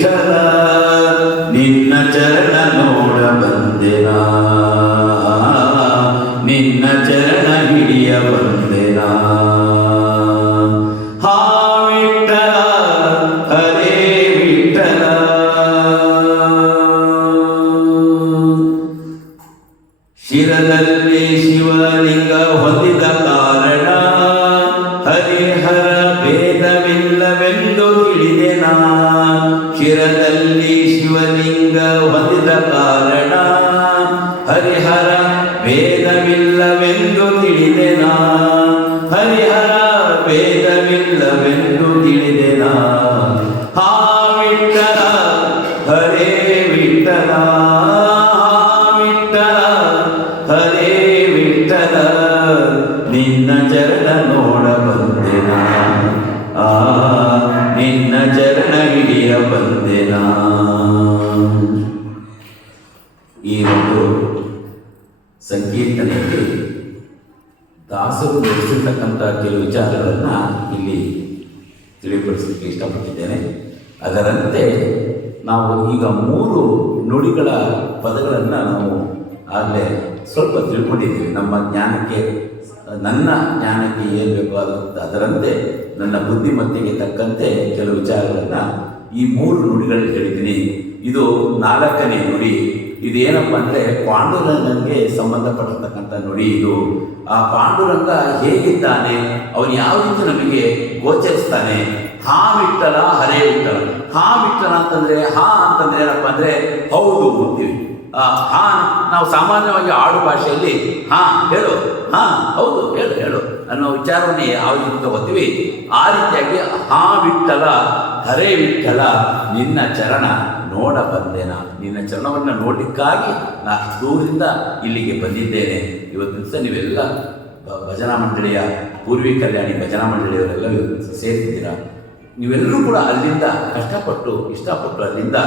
ವಿಠಲ ನಿನ್ನ ಚರಣ ನೋಡ ಬಂದೆನಾ? ನಿನ್ನ ಚರಣ ಹಿಡಿಯ ಬಂದೆನಾ? ಶಿರದಲ್ಲಿ ಶಿವಲಿಂಗ ಹೊಂದಿದ ಕಾರಣ ಶಿವಲಿಂಗ ಹೊಂದಿದ ಕಾರಣ ಹರಿಹರ ವೇದವಿಲ್ಲವೆಂದು ತಿಳಿದೆನಾ ಹರಿಹರ ವೇದವಿಲ್ಲವೆಂದು ತಿಳಿದೆನಾ ಹಾ ವಿಠಲ ಹರೇ ವಿಠಲ ದಾಸರು ನಡೆಸಿರ್ತಕ್ಕಂಥ ಕೆಲವು ವಿಚಾರಗಳನ್ನು ಇಲ್ಲಿ ತಿಳಿಪಡಿಸಲಿಕ್ಕೆ ಇಷ್ಟಪಟ್ಟಿದ್ದೇನೆ ಅದರಂತೆ ನಾವು ಈಗ ಮೂರು ನುಡಿಗಳ ಪದಗಳನ್ನು ನಾವು ಆಗಲೇ ಸ್ವಲ್ಪ ತಿಳ್ಕೊಂಡಿದ್ದೀವಿ. ನಮ್ಮ ಜ್ಞಾನಕ್ಕೆ, ನನ್ನ ಜ್ಞಾನಕ್ಕೆ ಏನು ಬೇಕು ಅದು. ಅದರಂತೆ ನನ್ನ ಬುದ್ಧಿಮತ್ತೆಗೆ ತಕ್ಕಂತೆ ಕೆಲವು ವಿಚಾರಗಳನ್ನು ಈ ಮೂರು ನುಡಿಗಳು ಹೇಳಿದ್ದೀನಿ. ಇದು ನಾಲ್ಕನೇ ನುಡಿ. ಇದೇನಪ್ಪ ಅಂದರೆ ಪಾಂಡುರಂಗನಿಗೆ ಸಂಬಂಧಪಟ್ಟಿರ್ತಕ್ಕಂಥ ನುಡಿ ಇದು. ಆ ಪಾಂಡುರಂಗ ಹೇಗಿದ್ದಾನೆ? ಅವನು ಯಾವ ರೀತಿ ನಮಗೆ ಗೋಚರಿಸ್ತಾನೆ? ಹಾ ವಿಠಲ ಹರೇ ವಿಠಲ ಹಾ ವಿಠಲ ಅಂತಂದ್ರೆ ಹಾ ಅಂತಂದ್ರೆ ಏನಪ್ಪ ಅಂದ್ರೆ ಹೌದು ಅಂತೀವಿ. ಹಾ, ನಾವು ಸಾಮಾನ್ಯವಾಗಿ ಆಡು ಭಾಷೆಯಲ್ಲಿ ಹಾ ಹೇಳು. ಹಾ, ಹೌದು, ಹೇಳು ಹೇಳು ಅನ್ನೋ ವಿಚಾರವನ್ನು ಯಾವ ರೀತಿ ತಗೋತೀವಿ? ಆ ರೀತಿಯಾಗಿ ಹಾ ವಿಠಲ ಹರೇ ವಿಠಲ ನಿನ್ನ ಚರಣ. ನೋಡ ಬಂದೇನ ನಿನ್ನ ಚರಣವನ್ನು ನೋಡಲಿಕ್ಕಾಗಿ ನಾ ದೂರದಿಂದ ಇಲ್ಲಿಗೆ ಬಂದಿದ್ದೇನೆ. ಇವತ್ತಿನ ದಿವಸ ನೀವೆಲ್ಲ ಭಜನಾ ಮಂಡಳಿಯ, ಪೂರ್ವಿ ಕಲ್ಯಾಣಿ ಭಜನಾ ಮಂಡಳಿಯವರೆಲ್ಲ ಇವತ್ತು ಸೇರ್ತಿದ್ದೀರಾ ನೀವೆಲ್ಲರೂ ಕೂಡ ಅಲ್ಲಿಂದ ಕಷ್ಟಪಟ್ಟು, ಇಷ್ಟಪಟ್ಟು ಅಲ್ಲಿಂದ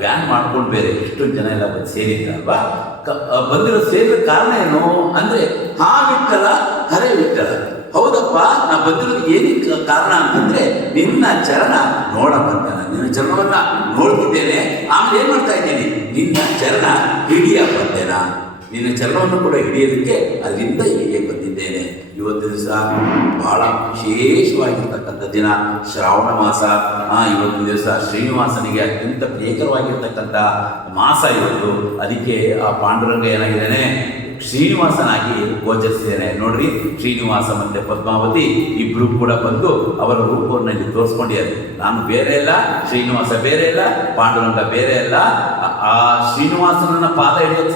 ವ್ಯಾನ್ ಮಾಡ್ಕೊಂಡು ಬೇರೆ ಎಷ್ಟೊಂದು ಜನ ಎಲ್ಲ ಬಂದು ಸೇರಿದ್ದಾರಲ್ವಾ ಕ ಬಂದಿರೋ ಸೇರಿದ ಕಾರಣ ಏನು? ಅಂದರೆ ಹಾ ವಿಠಲ ಹರೇ ವಿಠಲ ಹೌದಪ್ಪ, ನಾ ಬಂದಿರೋದು ಏನಕ್ಕೆ ಕಾರಣ ಅಂತಂದ್ರೆ ನಿನ್ನ ಚರಣ ನೋಡ ಬಂದ ನಿನ್ನ ಚರಣವನ್ನ ನೋಡ್ತಿದ್ದೇನೆ, ಆಮೇಲೆ ಏನ್ ಮಾಡ್ತಾ ಇದ್ದೀನಿ? ನಿನ್ನ ಚರಣ ಹಿಡಿಯ ಬಂದೆನ? ನಿನ್ನ ಚರಣವನ್ನು ಕೂಡ ಹಿಡಿಯೋದಕ್ಕೆ ಅಲ್ಲಿಂದ ಹೀಗೆ ಬಂದಿದ್ದೇನೆ. ಇವತ್ತು ದಿವಸ ಬಹಳ ವಿಶೇಷವಾಗಿರ್ತಕ್ಕಂಥ ದಿನ. ಶ್ರಾವಣ ಮಾಸ. ಆ ಇವತ್ತಿನ ದಿವಸ ಶ್ರೀನಿವಾಸನಿಗೆ ಅತ್ಯಂತ ಪ್ರಿಯಕರವಾಗಿರ್ತಕ್ಕಂಥ ಮಾಸ ಇವತ್ತು. ಅದಕ್ಕೆ ಆ ಪಾಂಡುರಂಗ ಏನಾಗಿದ್ದಾನೆ? ಶ್ರೀನಿವಾಸನಾಗಿ ಗೋಚರಿಸಿದ್ದೇನೆ. ನೋಡ್ರಿ, ಶ್ರೀನಿವಾಸ ಮತ್ತೆ ಪದ್ಮಾವತಿ ಇಬ್ರು ಕೂಡ ಬಂದು ಅವರ ರೂಪವನ್ನು ತೋರಿಸ್ಕೊಂಡಿದ್ದಾರೆ. ನಾನು ಬೇರೆ ಇಲ್ಲ ಶ್ರೀನಿವಾಸ ಬೇರೆ ಇಲ್ಲ ಪಾಂಡುರಂಗ ಬೇರೆ ಇಲ್ಲ ಆ- ಶ್ರೀನಿವಾಸನನ್ನ ಪಾದ ಹಿಡಿಯೋದು,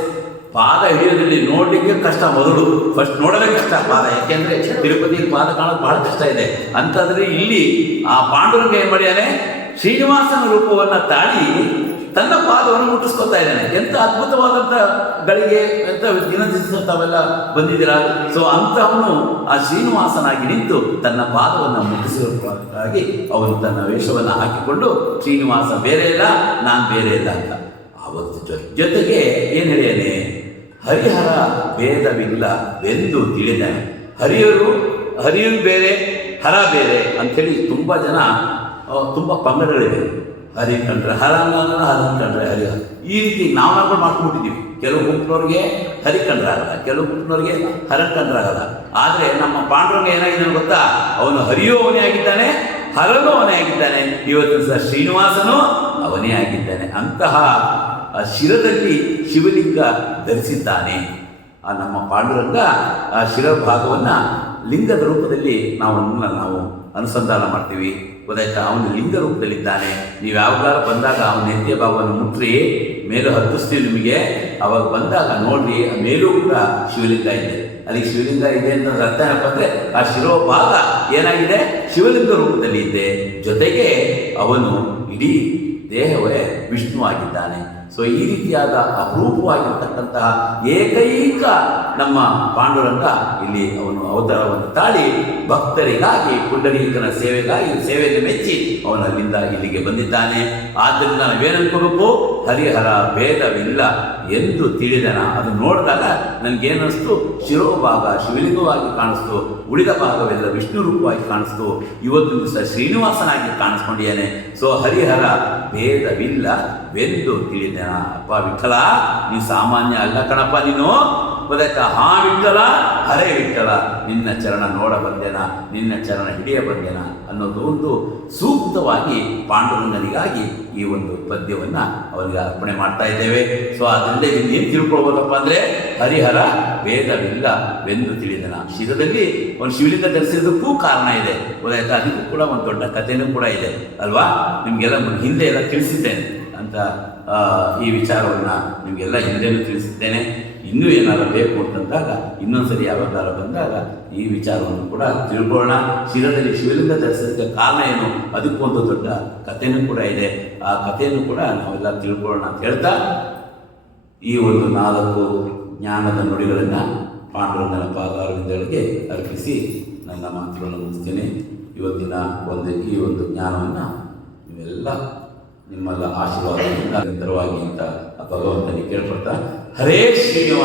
ಪಾದ ಹಿಡಿಯೋದ್ರಲ್ಲಿ ನೋಡಲಿಕ್ಕೆ ಕಷ್ಟ ಮೊದಲು. ಫಸ್ಟ್ ನೋಡಲೇ ಕಷ್ಟ ಪಾದ, ಯಾಕೆಂದ್ರೆ ತಿರುಪತಿಯಲ್ಲಿ ಪಾದ ಕಾಣೋದು ಬಹಳ ಕಷ್ಟ ಇದೆ. ಅಂತಂದ್ರೆ ಇಲ್ಲಿ ಆ ಪಾಂಡುರಂಗ ಏನ್ ಮಾಡ್ಯಾನೆ? ಶ್ರೀನಿವಾಸನ ರೂಪವನ್ನ ತಾಳಿ ತನ್ನ ಪಾದವನ್ನು ಮುಟ್ಟಿಸ್ಕೊತಾ ಇದ್ದಾನೆ. ಎಂತ ಅದ್ಭುತವಾದಂಥ ಗಳಿಗೆ ಎಂತ ದಿನದಿಂದ ತಾವೆಲ್ಲ ಬಂದಿದ್ದೀರಾ? ಸೊ ಅಂತಹವನು ಆ ಶ್ರೀನಿವಾಸನಾಗಿ ನಿಂತು ತನ್ನ ಪಾದವನ್ನು ಮುಟ್ಟಿಸಿರುವುದಕ್ಕಾಗಿ ಅವನು ತನ್ನ ವೇಷವನ್ನು ಹಾಕಿಕೊಂಡು, ಶ್ರೀನಿವಾಸ, ಬೇರೆ ಇಲ್ಲ, ನಾನು ಬೇರೆ ಇಲ್ಲ ಅಂತ. ಅವತ್ತು ಜೊತೆಗೆ ಏನು ಹೇಳ್ಯಾನೆ? ಹರಿಹರ ಭೇದವಿಲ್ಲ ವೆಂದು ತಿಳಿದಾನೆ. ಹರಿಯರು ಹರಿಯರು ಬೇರೆ, ಹರ ಬೇರೆ ಅಂಥೇಳಿ ತುಂಬ ಜನ ತುಂಬ ಪಂಗಡಗಳಿವೆ. ಹರಿ ಕಂಡ್ರೆ ಹರ ಅಂದ್ರೆ ಹರಾಮ್ ಕಂಡ್ರೆ ಹರಿ ಈ ರೀತಿ ನಾವು ನಾವುಗಳು ಮಾಡ್ಕೊಂಡ್ಬಿಟ್ಟಿದ್ದೀವಿ. ಕೆಲವು ಗುಂಪಿನವ್ರಿಗೆ ಹರಿ ಕಂಡ್ರೆ ಆಗಲ್ಲ, ಕೆಲವು ಗುಂಪಿನವ್ರಿಗೆ ಹರ ಕಂಡ್ರೆ ಆಗಲ್ಲ. ಆದರೆ ನಮ್ಮ ಪಾಂಡುರಂಗ ಏನಾಗಿದೆ ಗೊತ್ತಾ? ಅವನು ಹರಿಯೋ ಅವನೇ ಆಗಿದ್ದಾನೆ, ಹರನೂ ಅವನೇ ಆಗಿದ್ದಾನೆ. ಇವತ್ತು ಸಹ ಶ್ರೀನಿವಾಸನು ಅವನೇ ಆಗಿದ್ದಾನೆ. ಅಂತಹ ಶಿರದಲ್ಲಿ ಶಿವಲಿಂಗ ಧರಿಸಿದ್ದಾನೆ. ಆ ನಮ್ಮ ಪಾಂಡುರಂಗ ಆ ಶಿರಭಾಗವನ್ನು ಲಿಂಗದ ರೂಪದಲ್ಲಿ ನಾವು ನಾವು ಅನುಸಂಧಾನ ಮಾಡ್ತೀವಿ. ಗೊತ್ತಾಯ್ತಾ? ಅವನು ಲಿಂಗ ರೂಪದಲ್ಲಿದ್ದಾನೆ. ನೀವು ಯಾವಾಗ ಬಂದಾಗ ಅವನ ನೆತ್ತಿಯ ಭಾಗವನ್ನು ಮುಟ್ರಿ, ಮೇಲೂ ಹತ್ತಿಸ್ತೀವಿ ನಿಮಗೆ. ಅವಾಗ ಬಂದಾಗ ನೋಡ್ರಿ, ಮೇಲೂ ಕೂಡ ಶಿವಲಿಂಗ ಇದೆ. ಅಲ್ಲಿ ಶಿವಲಿಂಗ ಇದೆ ಅಂತ ಅರ್ಥ ಏನಪ್ಪ ಅಂದ್ರೆ, ಆ ಶಿರೋಭಾಗ ಏನಾಗಿದೆ? ಶಿವಲಿಂಗ ರೂಪದಲ್ಲಿ ಇದೆ. ಜೊತೆಗೆ ಅವನು ಇಡೀ ದೇಹವೇ ವಿಷ್ಣು ಆಗಿದ್ದಾನೆ ಸೊ ಈ ರೀತಿಯಾದ ಅಪರೂಪವಾಗಿರ್ತಕ್ಕಂತಹ ಏಕೈಕ ನಮ್ಮ ಪಾಂಡುರಂಗ ಇಲ್ಲಿ ಅವನು ಅವತಾರವನ್ನು ತಾಳಿ ಭಕ್ತರಿಗಾಗಿ, ಪುಂಡರೀಕನ ಸೇವೆಗಾಗಿ, ಸೇವೆಯನ್ನು ಮೆಚ್ಚಿ ಅವನು ಅಲ್ಲಿಂದ ಇಲ್ಲಿಗೆ ಬಂದಿದ್ದಾನೆ. ಆದ್ದರಿಂದ ನಾವೇನನ್ಕೋಬೇಕು? ಹರಿಹರ ಭೇದವಿಲ್ಲ ಎಂದು ತಿಳಿದನ ಅದು ನೋಡಿದಾಗ ನನಗೇನಿಸ್ತು ಶಿರೋಭಾಗ ಶಿವಲಿಂಗವಾಗಿ ಕಾಣಿಸ್ತು, ಉಳಿದ ಭಾಗವೆಲ್ಲ ವಿಷ್ಣು ರೂಪವಾಗಿ ಕಾಣಿಸ್ತು. ಇವತ್ತು ದಿವಸ ಶ್ರೀನಿವಾಸನಾಗಿ ಕಾಣಿಸ್ಕೊಂಡಿದ್ದೇನೆ. ಸೊ ಹರಿಹರ ಭೇದವಿಲ್ಲ. ವೆಂದು ತಿಳಿದ? ಅಪ್ಪ ವಿಠಲ ನೀ ಸಾಮಾನ್ಯ ಅಲ್ಲ ಕಣಪ್ಪ ನೀನು. ಗೊತ್ತಾಯ್ತಾ ಹಾ ವಿಠಲ ಹರೇ ವಿಠಲ ನಿನ್ನ ಚರಣ ನೋಡ ಬಂದೆನ, ನಿನ್ನ ಚರಣ ಹಿಡಿಯ ಬಂದೆನ ಅನ್ನೋದು ಒಂದು ಸೂಕ್ತವಾಗಿ ಪಾಂಡುರಂಗನಿಗಾಗಿ ಈ ಒಂದು ಪದ್ಯವನ್ನು ಅವರಿಗೆ ಅರ್ಪಣೆ ಮಾಡ್ತಾ ಇದ್ದೇವೆ. ಸೊ ಅದರಿಂದ ಏನು ತಿಳ್ಕೊಳ್ಬೋದಪ್ಪ ಅಂದರೆ, ಹರಿಹರ ವೇದವಿಲ್ಲ ವೆಂದು ತಿಳಿದನ. ಶಿರದಲ್ಲಿ ಒಂದು ಶಿವಲಿಂಗ ಧರಿಸಿದ್ದಕ್ಕೂ ಕಾರಣ ಇದೆ. ಅದಕ್ಕೂ ಕೂಡ ಒಂದು ದೊಡ್ಡ ಕಥೆನೂ ಕೂಡ ಇದೆ. ಅಲ್ವಾ? ನಿಮಗೆಲ್ಲ ಹಿಂದೆ ಎಲ್ಲ ತಿಳಿಸಿದ್ದೇನೆ. ಅಂತ ಈ ವಿಚಾರವನ್ನು ನಿಮಗೆಲ್ಲ ಹಿಂದೆನೂ ತಿಳಿಸಿದ್ದೇನೆ. ಇನ್ನೂ ಏನಾದರೂ ಬೇಕು ಅಂತಂದಾಗ, ಇನ್ನೊಂದ್ಸರಿ ಯಾವಾಗಾರ ಬಂದಾಗ ಈ ವಿಚಾರವನ್ನು ಕೂಡ ತಿಳ್ಕೊಳ್ಳೋಣ. ಶಿರದಲ್ಲಿ ಶಿವಲಿಂಗ ಧರಿಸೋದಕ್ಕೆ ಕಾರಣ ಏನು? ಅದಕ್ಕೂ ಒಂದು ದೊಡ್ಡ ಕಥೆನೂ ಕೂಡ ಇದೆ. ಆ ಕಥೆಯನ್ನು ಕೂಡ ನಾವೆಲ್ಲ ತಿಳ್ಕೊಳ್ಳೋಣ ಅಂತ ಹೇಳ್ತಾ, ಈ ಒಂದು ನಾಲ್ಕು ಜ್ಞಾನದ ನುಡಿಗಳನ್ನು ಪಾಂಡುರಂಗನ ಪಾದಾರವಿಂದಗಳಿಗೆ ಅರ್ಪಿಸಿ ನನ್ನ ಮಾತುಗಳನ್ನು ಮುಗಿಸ್ತೇನೆ. ಇವತ್ತಿನ ಒಂದು, ಈ ಒಂದು ಜ್ಞಾನವನ್ನು ನೀವೆಲ್ಲ ನಿಮ್ಮೆಲ್ಲ ಆಶೀರ್ವಾದದಿಂದ ನಿರಂತರವಾಗಿ ಅಂತ ಭಗವಂತನಿಗೆ ಕೇಳ್ಕೊಳ್ತಾ ಹರೇ ಶ್ರೀನಿವಾಸ